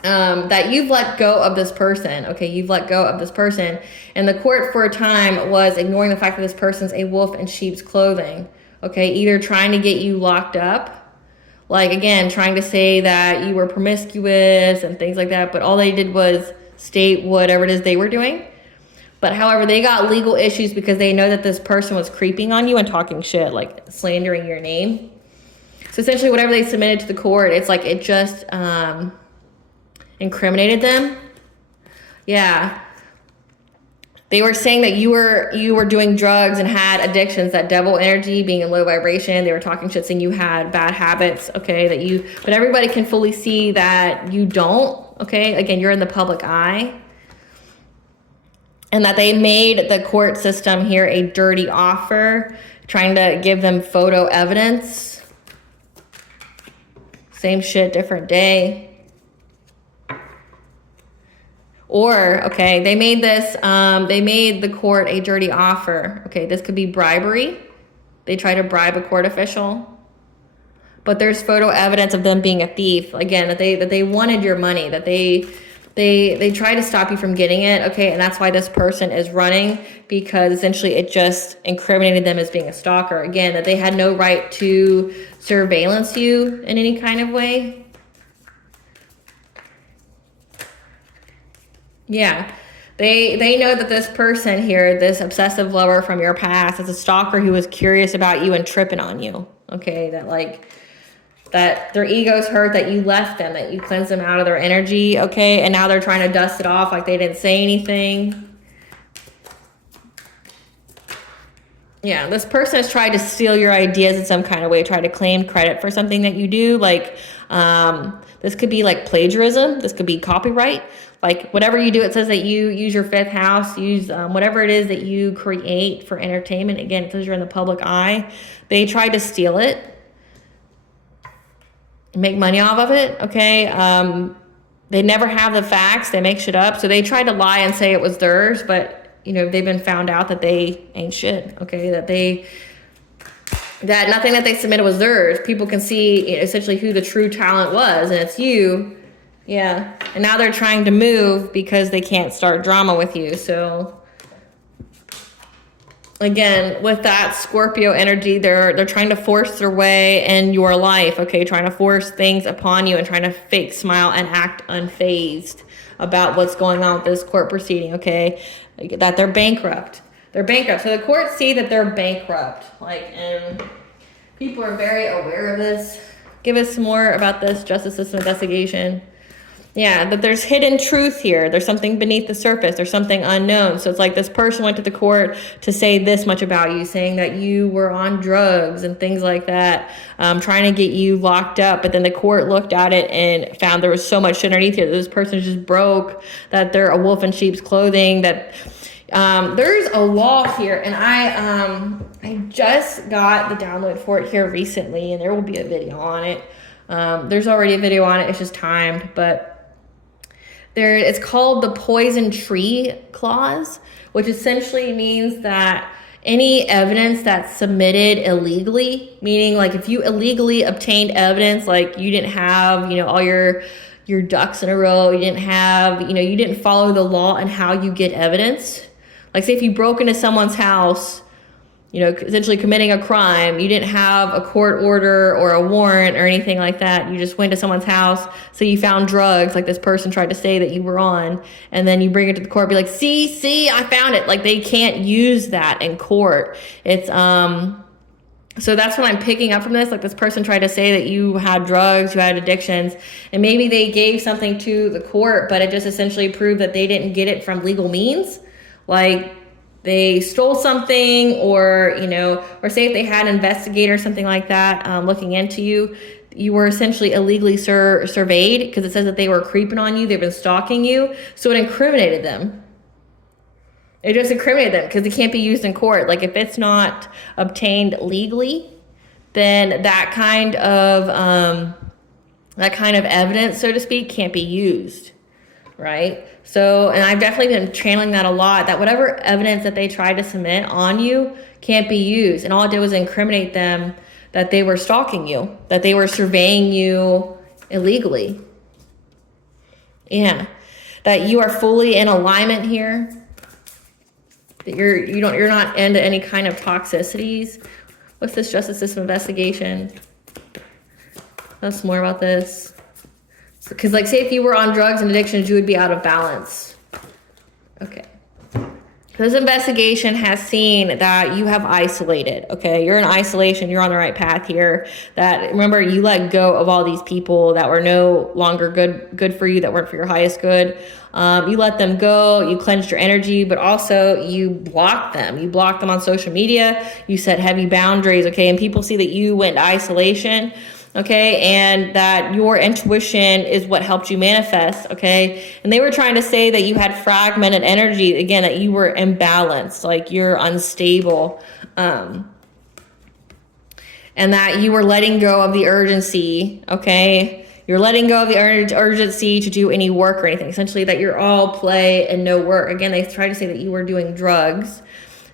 That you've let go of this person. Okay, you've let go of this person. And the court for a time was ignoring the fact that this person's a wolf in sheep's clothing. Okay, either trying to get you locked up, like, again, trying to say that you were promiscuous and things like that, but all they did was state whatever it is they were doing. But however, they got legal issues because they know that this person was creeping on you and talking shit, like slandering your name. So essentially whatever they submitted to the court, it's like it just incriminated them. Yeah. They were saying that you were doing drugs and had addictions, that devil energy, being in low vibration. They were talking shit, saying you had bad habits, okay, but everybody can fully see that you don't, okay? Again, you're in the public eye. And that they made the court system here a dirty offer, trying to give them photo evidence. Same shit, different day. Or, okay, they made the court a dirty offer. Okay, this could be bribery. They try to bribe a court official. But there's photo evidence of them being a thief. Again, that they wanted your money, that they try to stop you from getting it, okay? And that's why this person is running, because essentially it just incriminated them as being a stalker. Again, that they had no right to surveillance you in any kind of way. Yeah, they know that this person here, this obsessive lover from your past, is a stalker who was curious about you and tripping on you, okay? That their ego's hurt, that you left them, that you cleansed them out of their energy, okay? And now they're trying to dust it off like they didn't say anything. Yeah, this person has tried to steal your ideas in some kind of way, try to claim credit for something that you do. Like, this could be like plagiarism. This could be copyright. Like, whatever you do, it says that you use your fifth house, use whatever it is that you create for entertainment. Again, it says you're in the public eye. They tried to steal it, make money off of it, okay? They never have the facts. They make shit up. So they tried to lie and say it was theirs, but, you know, they've been found out that they ain't shit, okay? That nothing that they submitted was theirs. People can see, you know, essentially who the true talent was, and it's you. Yeah, and now they're trying to move because they can't start drama with you. So again, with that Scorpio energy, they're trying to force their way in your life, okay? Trying to force things upon you and trying to fake smile and act unfazed about what's going on with this court proceeding, okay? That they're bankrupt. They're bankrupt. So the courts see that they're bankrupt. And people are very aware of this. Give us some more about this justice system investigation. Yeah, that there's hidden truth here. There's something beneath the surface. There's something unknown. So it's like this person went to the court to say this much about you, saying that you were on drugs and things like that, trying to get you locked up. But then the court looked at it and found there was so much shit underneath here. That this person just broke, that they're a wolf in sheep's clothing, that there's a law here. And I just got the download for it here recently, and there will be a video on it. There's already a video on it. It's just timed, but it's called the poison tree clause, which essentially means that any evidence that's submitted illegally, meaning like if you illegally obtained evidence, like you didn't have, all your ducks in a row, you didn't follow the law and how you get evidence. Like say if you broke into someone's house, essentially committing a crime, you didn't have a court order or a warrant or anything like that. You just went to someone's house, so you found drugs, like this person tried to say that you were on, and then you bring it to the court, be like, see, I found it. Like they can't use that in court. It's, so that's what I'm picking up from this. Like this person tried to say that you had drugs, you had addictions, and maybe they gave something to the court, but it just essentially proved that they didn't get it from legal means. Like, they stole something, or say if they had an investigator or something like that looking into you, you were essentially illegally surveyed, because it says that they were creeping on you, they've been stalking you, so it incriminated them. It just incriminated them because it can't be used in court. Like if it's not obtained legally, then that kind of evidence, so to speak, can't be used, right? So, and I've definitely been channeling that a lot, that whatever evidence that they tried to submit on you can't be used. And all it did was incriminate them that they were stalking you, that they were surveying you illegally. Yeah. That you are fully in alignment here. That you're not into any kind of toxicities. What's this justice system investigation? Tell us more about this. Because like say if you were on drugs and addictions, you would be out of balance. Okay. This investigation has seen that you have isolated, okay? You're in isolation, you're on the right path here. That, remember, you let go of all these people that were no longer good for you, that weren't for your highest good. You let them go, you cleansed your energy, but also you blocked them. You blocked them on social media, you set heavy boundaries, okay? And people see that you went into isolation, okay, and that your intuition is what helped you manifest, okay? And they were trying to say that you had fragmented energy, again, that you were imbalanced, like you're unstable, and that you were letting go of the urgency, okay? You're letting go of the urgency to do any work or anything, essentially that you're all play and no work. Again, they tried to say that you were doing drugs,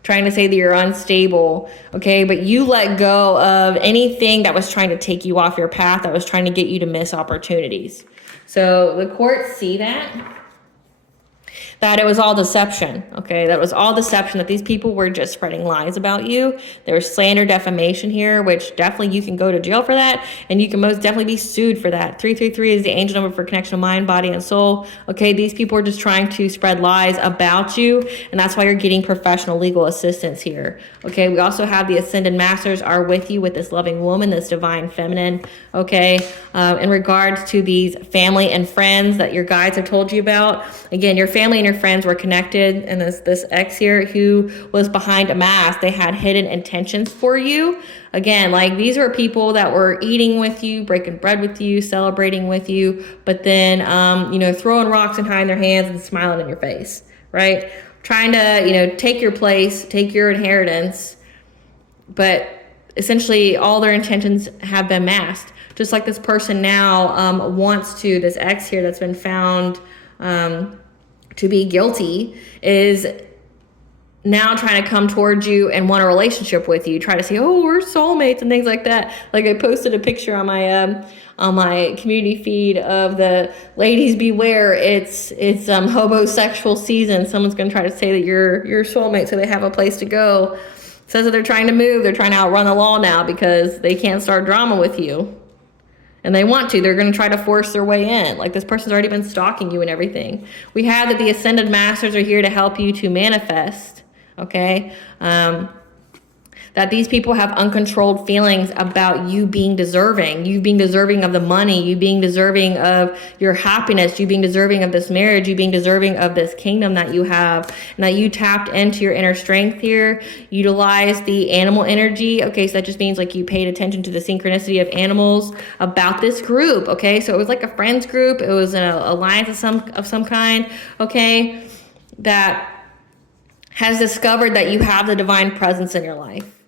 trying to say that you're unstable, okay? But you let go of anything that was trying to take you off your path, that was trying to get you to miss opportunities. So the courts see that it was all deception, okay? That was all deception, that these people were just spreading lies about you. There's slander, defamation here, which definitely you can go to jail for that, and you can most definitely be sued for that. 333 is the angel number for connection of mind, body, and soul, okay? These people are just trying to spread lies about you, and that's why you're getting professional legal assistance here, okay? We also have the ascended masters are with you, with this loving woman, this divine feminine, okay? In regards to these family and friends that your guides have told you about, again, your family and your friends were connected, and this ex here who was behind a mask, they had hidden intentions for you. Again, like these were people that were eating with you, breaking bread with you, celebrating with you, but then throwing rocks and hiding their hands and smiling in your face, right? Trying to take your place, take your inheritance, but essentially all their intentions have been masked. Just like this person now wants to, this ex here that's been found to be guilty, is now trying to come towards you and want a relationship with you, try to say, oh, we're soulmates and things like that. Like I posted a picture on my community feed of the ladies beware, it's homosexual season. Someone's going to try to say that you're soulmate, so they have a place to go. It says that they're trying to move, they're trying to outrun the law now because they can't start drama with you. And they want to. They're going to try to force their way in. Like this person's already been stalking you and everything. We have that the ascended masters are here to help you to manifest. Okay? That these people have uncontrolled feelings about you being deserving. You being deserving of the money. You being deserving of your happiness. You being deserving of this marriage. You being deserving of this kingdom that you have. And that you tapped into your inner strength here. Utilize the animal energy. Okay, so that just means like you paid attention to the synchronicity of animals about this group. Okay, so it was like a friends group. It was an alliance of some kind. Okay, that has discovered that you have the divine presence in your life.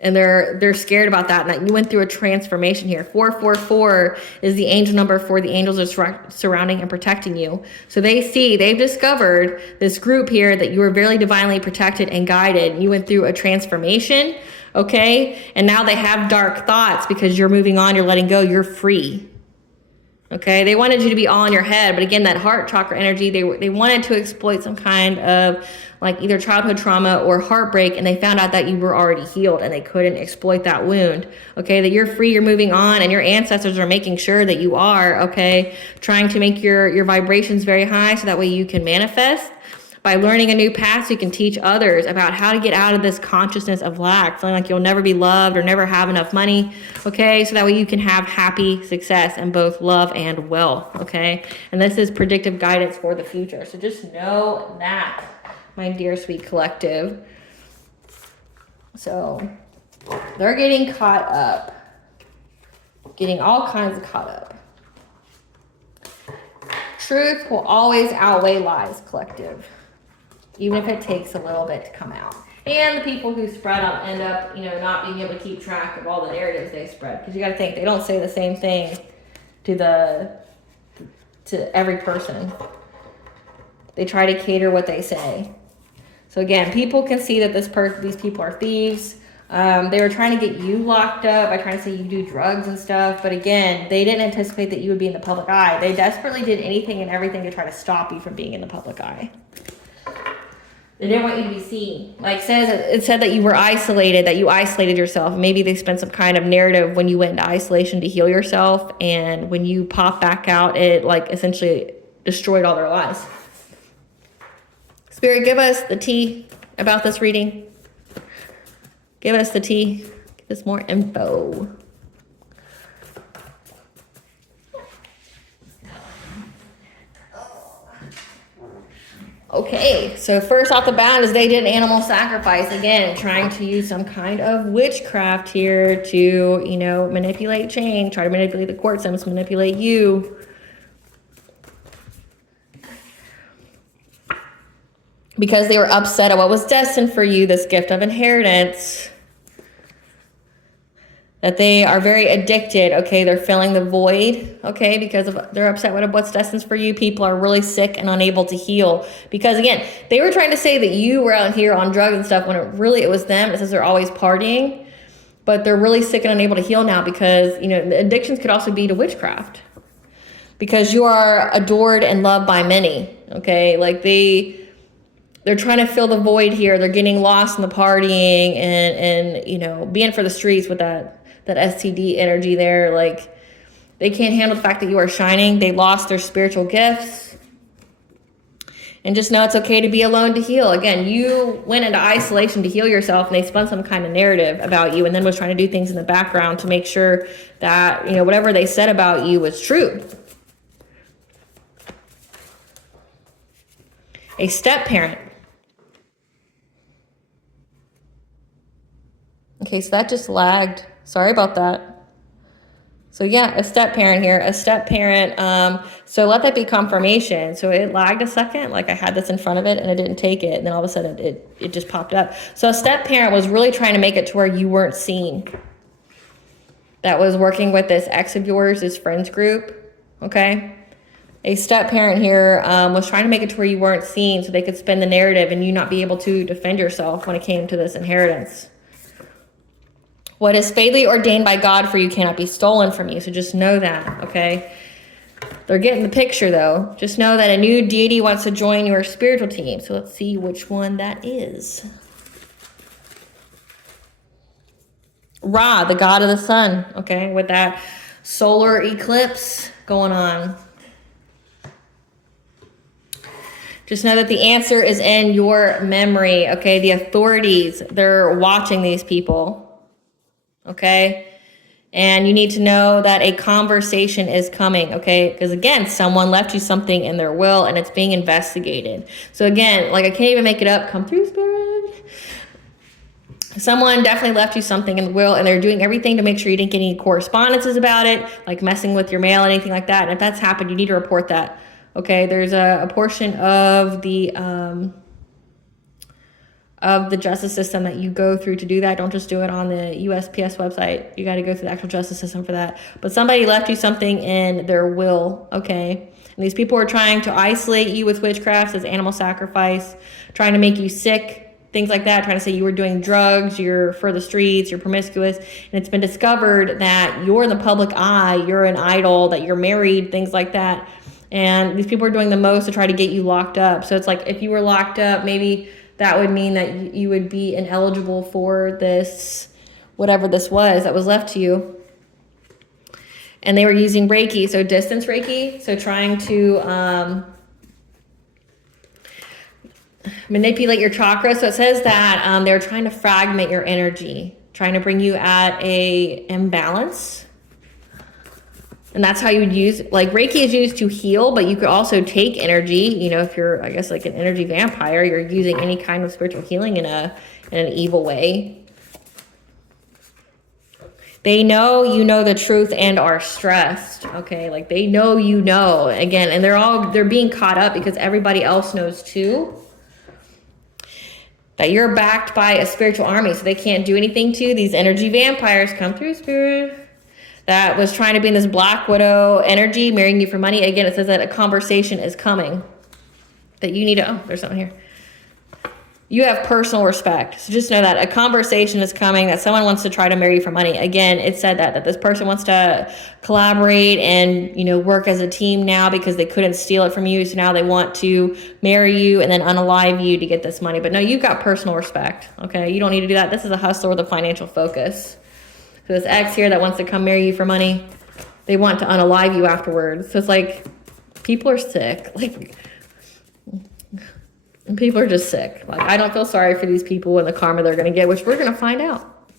And they're scared about that. And that you went through a transformation here. 444 is the angel number for the angels are surrounding and protecting you. So they've discovered this group here that you were very divinely protected and guided. You went through a transformation, okay? And now they have dark thoughts because you're moving on, you're letting go, you're free. Okay, they wanted you to be all in your head, but again, that heart chakra energy, they wanted to exploit some kind of like either childhood trauma or heartbreak, and they found out that you were already healed and they couldn't exploit that wound. Okay, that you're free, you're moving on, and your ancestors are making sure that you are, okay, trying to make your vibrations very high so that way you can manifest. By learning a new path, you can teach others about how to get out of this consciousness of lack, feeling like you'll never be loved or never have enough money, okay? So that way you can have happy success in both love and wealth, okay? And this is predictive guidance for the future. So just know that, my dear sweet collective. So they're getting caught up, getting all kinds of caught up. Truth will always outweigh lies, collective. Even if it takes a little bit to come out. And the people who spread them end up, not being able to keep track of all the narratives they spread. Because you got to think, they don't say the same thing to every person. They try to cater what they say. So again, people can see that these people are thieves. They were trying to get you locked up by trying to say you do drugs and stuff. But again, they didn't anticipate that you would be in the public eye. They desperately did anything and everything to try to stop you from being in the public eye. They didn't want you to be seen. Like it said that you were isolated, that you isolated yourself. Maybe they spent some kind of narrative when you went into isolation to heal yourself. And when you pop back out, it like essentially destroyed all their lives. Spirit, give us the tea about this reading. Give us the tea. Give us more info. Okay, so first off the bat is they did animal sacrifice. Again, trying to use some kind of witchcraft here to, manipulate change, try to manipulate the court systems, manipulate you. Because they were upset at what was destined for you, this gift of inheritance. That they are very addicted, okay? They're filling the void, okay? Because they're upset with what's destined for you. People are really sick and unable to heal. Because again, they were trying to say that you were out here on drugs and stuff when it was them. It says they're always partying. But they're really sick and unable to heal now because, the addictions could also be to witchcraft. Because you are adored and loved by many, okay? Like they're trying to fill the void here. They're getting lost in the partying and being for the streets with that STD energy there. Like they can't handle the fact that you are shining. They lost their spiritual gifts. And just know it's okay to be alone to heal. Again, you went into isolation to heal yourself and they spun some kind of narrative about you and then was trying to do things in the background to make sure that, whatever they said about you was true. A step parent. Okay, so that just lagged. Sorry about that. So yeah, a step parent here, a step parent. So let that be confirmation. So it lagged a second, like I had this in front of it and it didn't take it. And then all of a sudden it just popped up. So a step parent was really trying to make it to where you weren't seen. That was working with this ex of yours, this friends group, okay? A step parent here was trying to make it to where you weren't seen so they could spin the narrative and you not be able to defend yourself when it came to this inheritance. What is fatally ordained by God for you cannot be stolen from you. So just know that, okay? They're getting the picture, though. Just know that a new deity wants to join your spiritual team. So let's see which one that is. Ra, the god of the sun, okay? With that solar eclipse going on. Just know that the answer is in your memory, okay? The authorities, they're watching these people. Okay, and you need to know that a conversation is coming, okay? Because again, someone left you something in their will and it's being investigated. So again, like I can't even make it up. Come through, Spirit. Someone definitely left you something in the will and they're doing everything to make sure you didn't get any correspondences about it, like messing with your mail, anything like that. And if that's happened, you need to report that, okay? There's a portion of the of the justice system that you go through to do that. Don't just do it on the USPS website. You got to go through the actual justice system for that. But somebody left you something in their will, okay? And these people are trying to isolate you with witchcraft as animal sacrifice, trying to make you sick, things like that, trying to say you were doing drugs, you're for the streets, you're promiscuous. And it's been discovered that you're in the public eye, you're an idol, that you're married, things like that. And these people are doing the most to try to get you locked up. So it's like if you were locked up, maybe that would mean that you would be ineligible for this, whatever this was that was left to you. And they were using Reiki, so distance Reiki, so trying to manipulate your chakras. So it says that they're trying to fragment your energy, trying to bring you at a imbalance. And that's how you would use, like Reiki is used to heal, but you could also take energy. You know, if you're, I guess, like an energy vampire, you're using any kind of spiritual healing in an evil way. They know you know the truth and are stressed. Okay, like they know you know, again, and they're being caught up because everybody else knows too. That you're backed by a spiritual army, so they can't do anything to you. These energy vampires come through, spirit. That was trying to be in this Black Widow energy, marrying you for money. Again, it says that a conversation is coming. That you need to, oh, there's something here. You have personal respect. So just know that a conversation is coming, that someone wants to try to marry you for money. Again, it said that this person wants to collaborate and, you know, work as a team now because they couldn't steal it from you. So now they want to marry you and then unalive you to get this money. But no, you've got personal respect. Okay, you don't need to do that. This is a hustler with a financial focus. So this ex here that wants to come marry you for money, they want to unalive you afterwards. So it's like, people are sick. Like, people are just sick. Like, I don't feel sorry for these people and the karma they're going to get, which we're going to find out.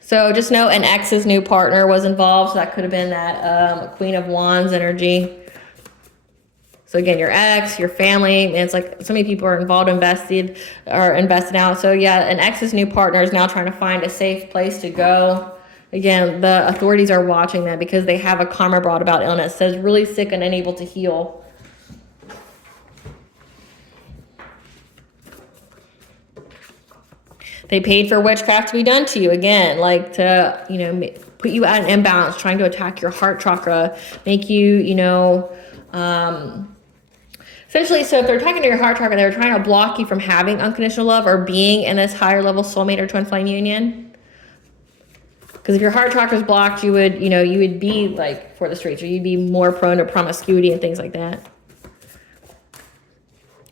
So just know an ex's new partner was involved. So that could have been that Queen of Wands energy. So again, your ex, your family, and it's like so many people are involved, invested out. So yeah, an ex's new partner is now trying to find a safe place to go. Again, the authorities are watching that because they have a karma brought about illness. It says really sick and unable to heal. They paid for witchcraft to be done to you. Again, like to, you know, put you at an imbalance, trying to attack your heart chakra, make you, you know, essentially, so if they're attacking to your heart chakra, they're trying to block you from having unconditional love or being in this higher level soulmate or twin flame union. Because if your heart chakra is blocked, you would, you know, you would be like for the streets, or you'd be more prone to promiscuity and things like that.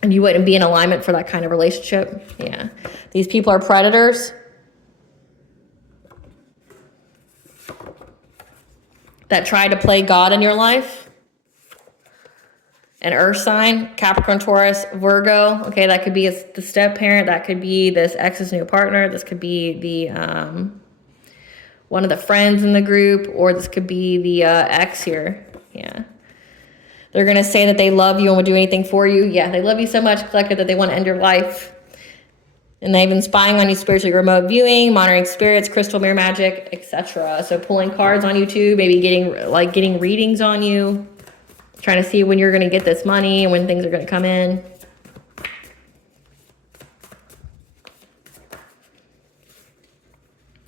And you wouldn't be in alignment for that kind of relationship. Yeah. These people are predators. That try to play God in your life. An earth sign, Capricorn, Taurus, Virgo. Okay, that could be the step parent. That could be this ex's new partner. This could be the one of the friends in the group, or this could be the ex here. Yeah. They're going to say that they love you and would do anything for you. Yeah, they love you so much, collective, that they want to end your life. And they've been spying on you spiritually, remote viewing, monitoring spirits, crystal mirror magic, etc. So pulling cards on you too, maybe getting readings on you, trying to see when you're going to get this money and when things are going to come in.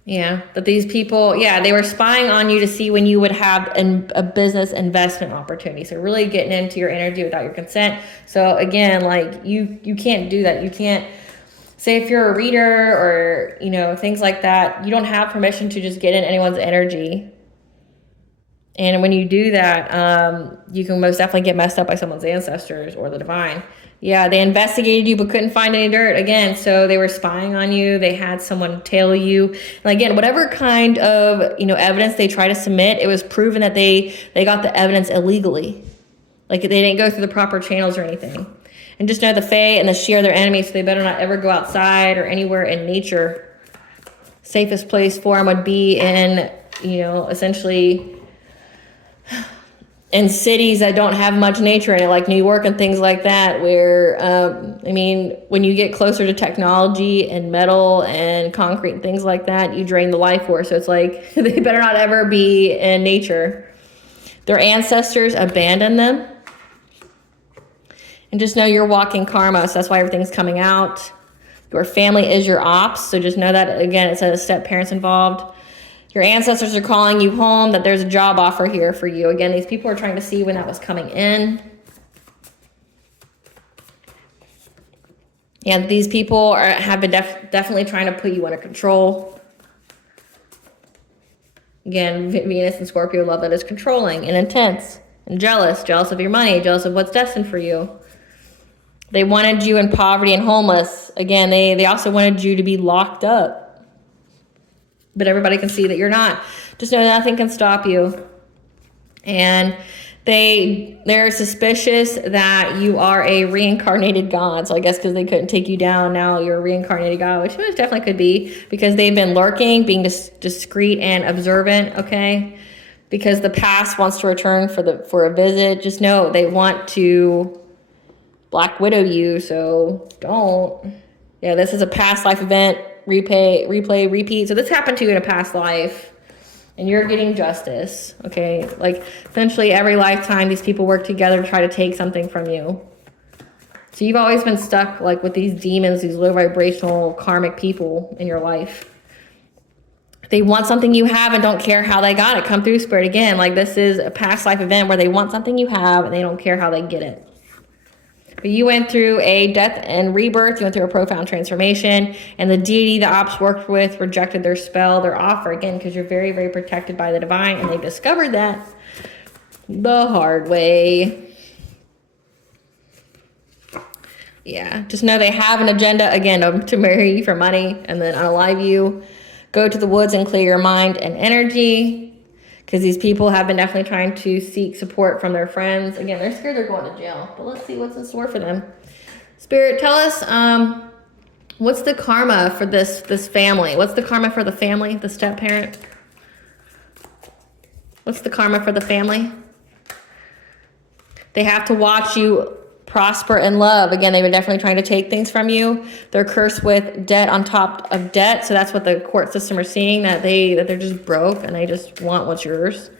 Yeah, that these people, yeah, they were spying on you to see when you would have a business investment opportunity. So really getting into your energy without your consent. So again, like you can't do that. You can't say if you're a reader or, you know, things like that, you don't have permission to just get in anyone's energy. And when you do that, you can most definitely get messed up by someone's ancestors or the divine. Yeah, they investigated you but couldn't find any dirt. Again, so they were spying on you. They had someone tail you. And again, whatever kind of, you know, evidence they try to submit, it was proven that they got the evidence illegally. Like they didn't go through the proper channels or anything. And just know the Fae and the Shi are their enemies, so they better not ever go outside or anywhere in nature. Safest place for them would be in, you know, essentially in cities that don't have much nature in it, like New York and things like that, where, I mean, when you get closer to technology and metal and concrete and things like that, you drain the life force. So it's like, they better not ever be in nature. Their ancestors abandoned them. And just know you're walking karma, so that's why everything's coming out. Your family is your ops. So just know that, again, it says step parents involved. Your ancestors are calling you home, that there's a job offer here for you. Again, these people are trying to see when that was coming in. Yeah, these people have been definitely trying to put you under control. Again, Venus and Scorpio love that is controlling and intense and jealous of your money, jealous of what's destined for you. They wanted you in poverty and homeless. Again, they also wanted you to be locked up. But everybody can see that you're not. Just know nothing can stop you. And they're suspicious that you are a reincarnated god. So I guess because they couldn't take you down, now you're a reincarnated god, which definitely could be, because they've been lurking, being discreet and observant, okay? Because the past wants to return for a visit. Just know they want to Black Widow you, so don't. Yeah, this is a past life event, replay, repeat. So this happened to you in a past life. And you're getting justice, okay? Like, essentially every lifetime, these people work together to try to take something from you. So you've always been stuck, like, with these demons, these low vibrational karmic people in your life. They want something you have and don't care how they got it. Come through, Spirit, again. Like, this is a past life event where they want something you have and they don't care how they get it. But you went through a death and rebirth. You went through a profound transformation. And the deity the ops worked with rejected their spell, their offer, again, because you're very, very protected by the divine. And they discovered that the hard way. Yeah, just know they have an agenda, again, to marry you for money and then unalive you. Go to the woods and clear your mind and energy. Because these people have been definitely trying to seek support from their friends. Again, they're scared they're going to jail. But let's see what's in store for them. Spirit, tell us, what's the karma for this family? What's the karma for the family, the step parent? What's the karma for the family? They have to watch you prosper in love. Again, they've been definitely trying to take things from you. They're cursed with debt on top of debt. So that's what the court system are seeing, that they're just broke and they just want what's yours.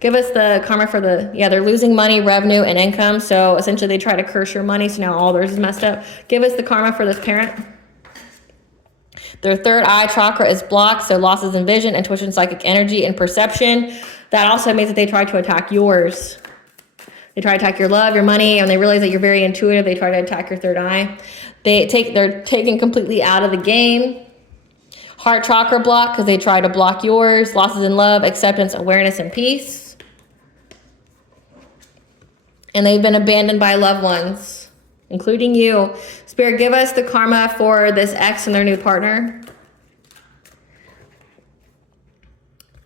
Give us the karma for they're losing money, revenue, and income. So essentially they try to curse your money. So now all theirs is messed up. Give us the karma for this parent. Their third eye chakra is blocked. So losses in vision, intuition, psychic energy, and perception. That also means that they try to attack yours. They try to attack your love, your money, and they realize that you're very intuitive. They try to attack your third eye. They're taken completely out of the game. Heart chakra block because they try to block yours. Losses in love, acceptance, awareness, and peace. And they've been abandoned by loved ones, including you. Spirit, give us the karma for this ex and their new partner.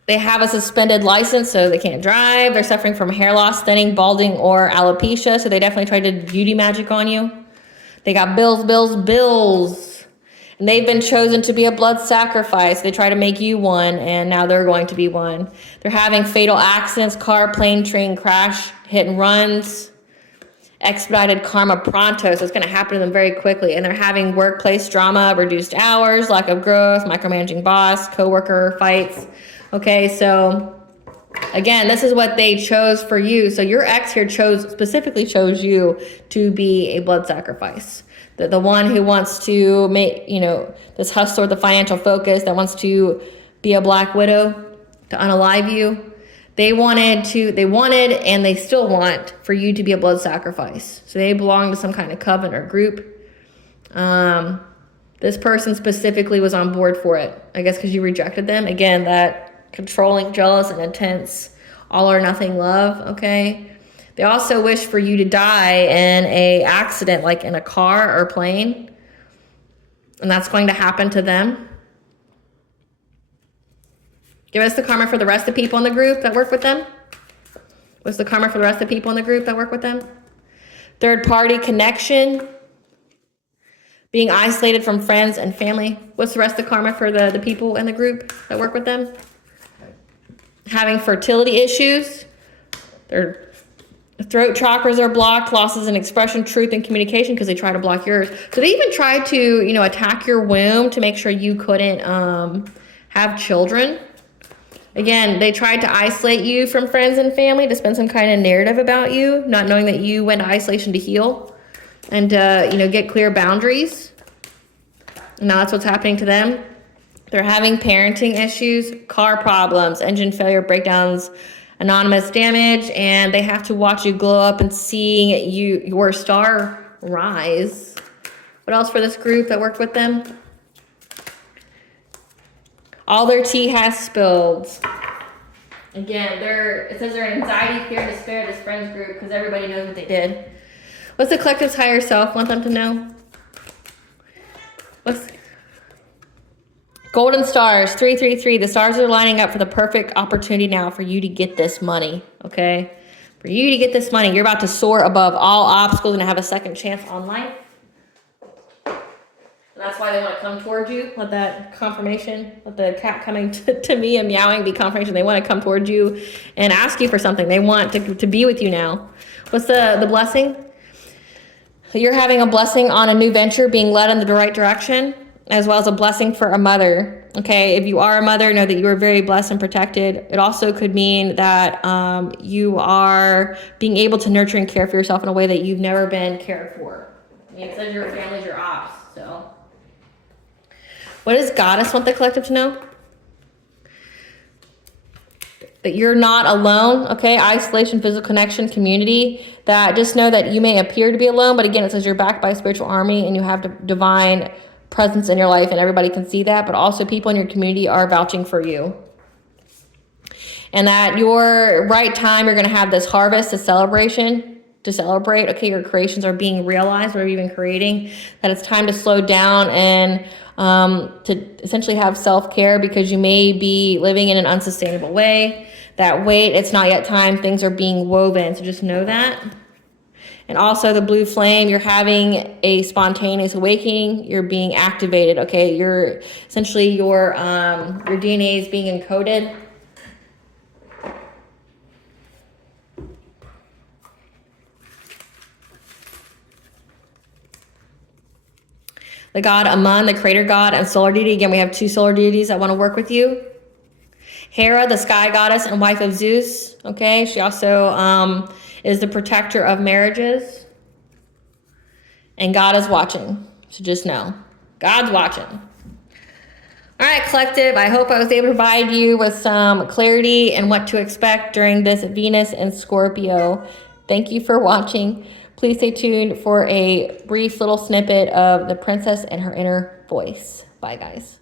They have a suspended license, so they can't drive. They're suffering from hair loss, thinning, balding, or alopecia, so they definitely tried to beauty magic on you. They got bills. And they've been chosen to be a blood sacrifice. They try to make you one, and now they're going to be one. They're having fatal accidents, car, plane, train crash, hit and runs, expedited karma pronto, so it's going to happen to them very quickly. And they're having workplace drama, reduced hours, lack of growth, micromanaging boss, coworker fights. Okay, so again, this is what they chose for you. So your ex here specifically chose you to be a blood sacrifice. The one who wants to make, this hustler with the financial focus, that wants to be a Black Widow, to unalive you. They wanted and they still want for you to be a blood sacrifice. So they belong to some kind of coven or group. This person specifically was on board for it, I guess because you rejected them. Again, that controlling, jealous, and intense, all or nothing love, okay? They also wish for you to die in a accident, like in a car or plane. And that's going to happen to them. Give us the karma for the rest of the people in the group that work with them. What's the karma for the rest of the people in the group that work with them? Third party connection. Being isolated from friends and family. What's the rest of the karma for the people in the group that work with them? Having fertility issues. Their throat chakras are blocked. Losses in expression, truth, and communication because they try to block yours. So they even tried to, attack your womb to make sure you couldn't have children. Again, they tried to isolate you from friends and family to spin some kind of narrative about you, not knowing that you went to isolation to heal and, get clear boundaries. Now that's what's happening to them. They're having parenting issues, car problems, engine failure, breakdowns, anonymous damage, and they have to watch you glow up and see your star rise. What else for this group that worked with them? All their tea has spilled. Again, it says they're anxiety, fear, despair, this friends group, because everybody knows what they did. What's the collective's higher self want them to know? What's golden stars, 333. The stars are lining up for the perfect opportunity now for you to get this money, okay? For you to get this money. You're about to soar above all obstacles and have a second chance on life. And that's why they want to come towards you. Let that confirmation, let the cat coming to me and meowing be confirmation. They want to come towards you and ask you for something. They want to be with you now. What's the blessing? You're having a blessing on a new venture, being led in the right direction, as well as a blessing for a mother. Okay, if you are a mother, know that you are very blessed and protected. It also could mean that you are being able to nurture and care for yourself in a way that you've never been cared for. I mean, it says your family's your ops, so. What does Goddess want the collective to know? That you're not alone, okay? Isolation, physical connection, community. That just know that you may appear to be alone, but again, it says you're backed by a spiritual army and you have divine presence in your life, and everybody can see that, but also people in your community are vouching for you. And that your right time, you're going to have this harvest, this celebration, to celebrate. Okay, your creations are being realized, whatever you've been creating, that it's time to slow down and to essentially have self-care, because you may be living in an unsustainable way. That wait, it's not yet time, things are being woven, so just know that. And also the blue flame, you're having a spontaneous awakening, you're being activated, okay? You're essentially your DNA is being encoded. The god Amun, the creator god, and solar deity. Again, we have two solar deities that want to work with you. Hera, the sky goddess and wife of Zeus. Okay, she also is the protector of marriages. And God is watching. So just know, God's watching. All right, collective, I hope I was able to provide you with some clarity and what to expect during this Venus and Scorpio. Thank you for watching. Please stay tuned for a brief little snippet of the princess and her inner voice. Bye, guys.